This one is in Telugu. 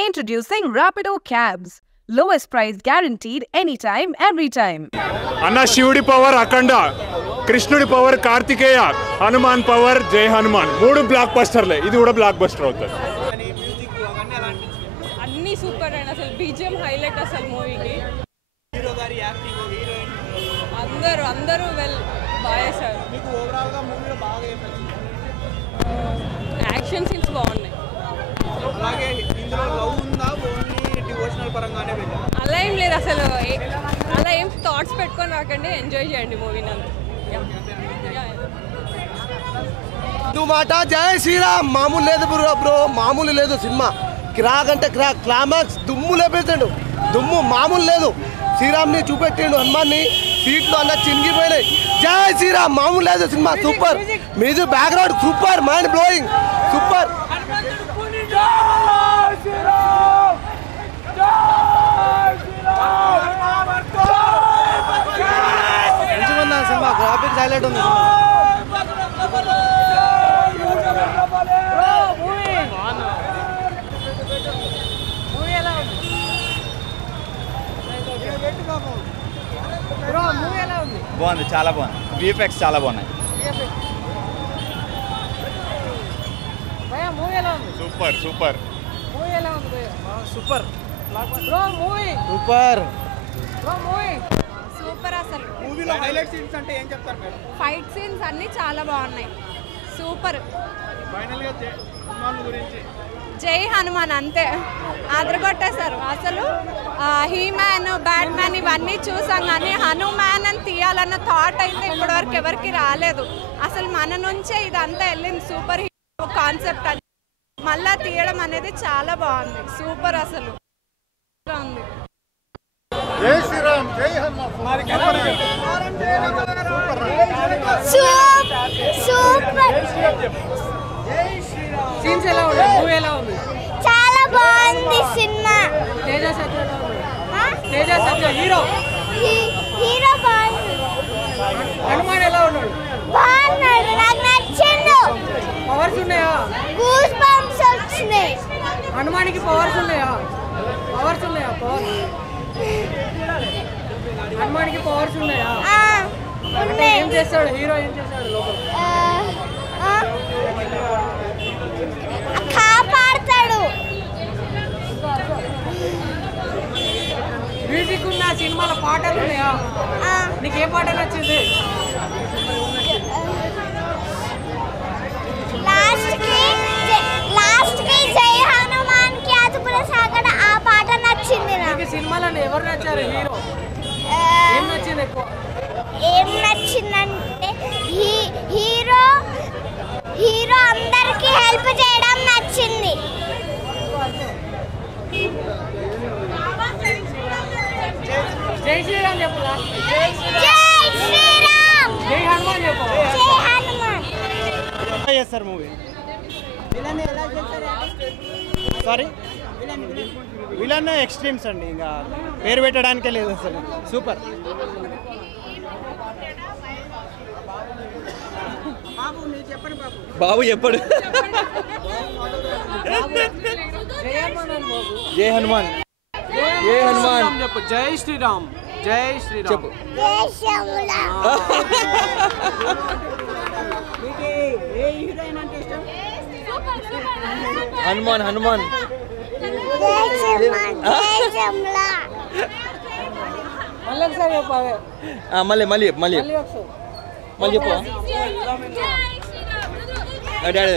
Introducing Rapido Cabs. Lowest price guaranteed anytime, every time. Anna Shivudi power Akanda, Krishnudi power Kartikeya, Hanuman power Jai Hanuman. Moodu blockbuster le. Idi kuda blockbuster avutadi. Anni super and asal BGM highlight asal movie ki. Hero gari acting, heroine. Andaru well baaya sir. Meeku overall ga movie lo baaga em nachindi. Action scenes బాగున్నాయి. అలాగే ఇందులో లవ్ ఉందా ఓన్లీ డివోషనల్ పరంగానే వెళ్ళా అలా ఏం లేదు అసలు అలా ఏం థాట్స్ పెట్టుకొని రాకండి ఎంజాయ్ చేయండి మూవీని అంతా మాట జై శ్రీరామ్ మామూలు లేదు బ్రో మామూలు లేదు సినిమా క్రాక్ అంటే క్రాక్ క్లైమాక్స్ దుమ్ము లేపేసాడు దుమ్ము మామూలు లేదు శ్రీరామ్ని చూపెట్టిండు హనుమాన్ని సీట్లు అన్న చినిగిపోయినాయి జై శ్రీరామ్ మామూలు లేదు cinema super music background super mind blowing super cinema graphics highlight ఉంది బాగుంది చాలా బాగుంది విఎఫ్ఎక్స్ చాలా బాగున్నాయి సూపర్ సూపర్ సూపర్ సూపర్ అసలు మూవీలో హైలైట్ సీన్స్ అంటే ఏం చెప్తారు మేడం ఫైట్ సీన్స్ అన్ని చాలా బాగున్నాయి సూపర్ ఫైనల్ గా హనుమాన్ గురించి జై హనుమాన్ అంతే అదరగొట్టేశారు అసలు హీమ్యాన్ బ్యాట్మ్యాన్ ఇవన్నీ చూసాం కానీ హనుమాన్ అని తీయాలన్న థాట్ అయితే ఇప్పటివరకు ఎవరికి రాలేదు అసలు మన నుంచే ఇదంతా వెళ్ళింది సూపర్ హీరో కాన్సెప్ట్ అది మళ్ళా తీయడం అనేది చాలా బాగుంది సూపర్ అసలు ఉంది జై శ్రీరామ్ జై హనుమాన్ సీన్స్ ఎలా ఉంది మూవీ ఎలా ఉంది చాలా బాగుంది సినిమా తేజ సత్య హీరో హీరో బాగుంది హనుమాన్ ఎలా ఉన్నాడు బాగున్నాడు నాకు నచ్చిండు పవర్స్ ఉన్నాయా గూస్ బంప్స్ వచ్చినాయి హనుమానికి పవర్స్ ఉన్నాయా హనుమానికి పవర్స్ ఉన్నాయా అంటే ఏం చేస్తాడు హీరో ఏం చేస్తాడు లోపల కాపాడతాడు మ్యూజిక్ ఉన్న సినిమాల పాటలు ఉన్నాయా నీకు ఏ పాట నచ్చింది లాస్ట్ కి జై హనుమాన్ కి అదుపుల సాగడ ఆ పాట నచ్చింది నాకు సినిమాలను ఎవరు నచ్చారు హీరో ఏం నచ్చింది ఎక్కువ ఏం నచ్చిందంటే హీరో అందరికి హెల్ప్ చేయడం నచ్చింది జై శ్రీరామ్ చెప్పు జై శ్రీరామ్ జై హనుమాన్ చెప్పు జై హనుమాన్ చేస్తారు మూవీ సారీ విలన్ ఎక్స్ట్రీమ్స్ అండి ఇంకా పేరు పెట్టడానికే లేదు అసలు సూపర్ బాబు చెప్పడు జై హనుమాన్ జై హనుమాన్ చెప్పు జై శ్రీరామ్ చెప్పు హనుమాన్ మళ్ళీ చెప్పు డాడీ